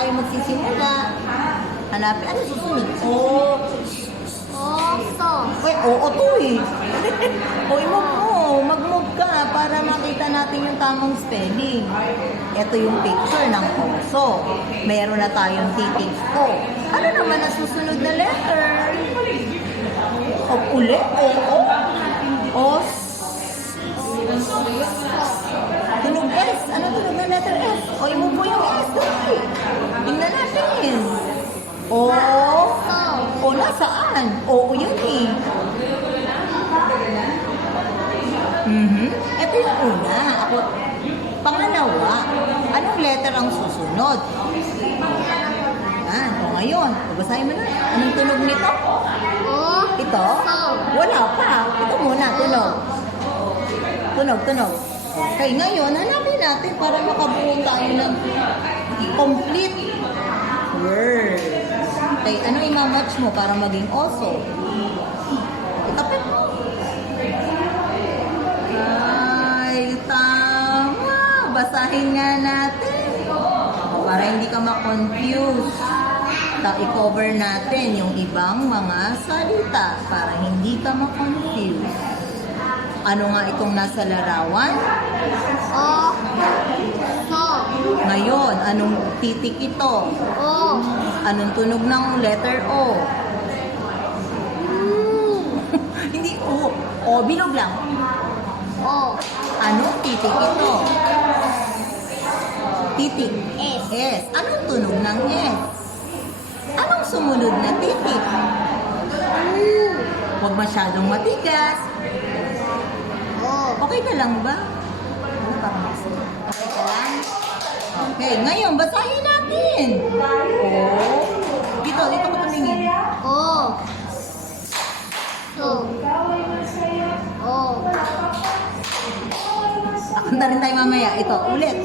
tayo magsisimula. Hanapin, ano susunod? Oso. Uy, oo to eh. O, i-move mo. Mag-move ka para makita natin yung tamang spelling. Ito yung picture ng oso. Meron na tayong titik O. Ano naman ang susunod na letter? O, ulit? Oo. Os. Tunog S. Ano tunog na letter S? O, i-move mo yung S. Dali. Tingnan natin. O. O, nasaan? Oo, yun eh. Ito yung una. Ako, pangalawa, anong letter ang susunod? Yan. O, ngayon. Basahin mo na. Anong tunog nito? Ito? Wala pa. Ito muna, tunog. Tunog. Okay, ngayon, hanapin natin para makabuo tayo ng complete word. Okay, ano imamatch mo para maging oso? Itapit mo. Ay, tama. Basahin nga natin. Para hindi ka ma-confuse. I-cover natin yung ibang mga salita para hindi ka ma-confuse. Ano nga itong nasa larawan? Ngayon, anong titik ito? Anong tunog ng letter O? Hindi O. O, bilog lang. Anong titik ito? Titik. S. Anong tunog ng S? Anong sumunod na titik? Huwag masyadong matigas. Okay ka lang ba? Okay ka lang? Okay, ngayon, basahin natin. Dito ko tumingin. Ako na rin tayo mamaya. Ito, ulit.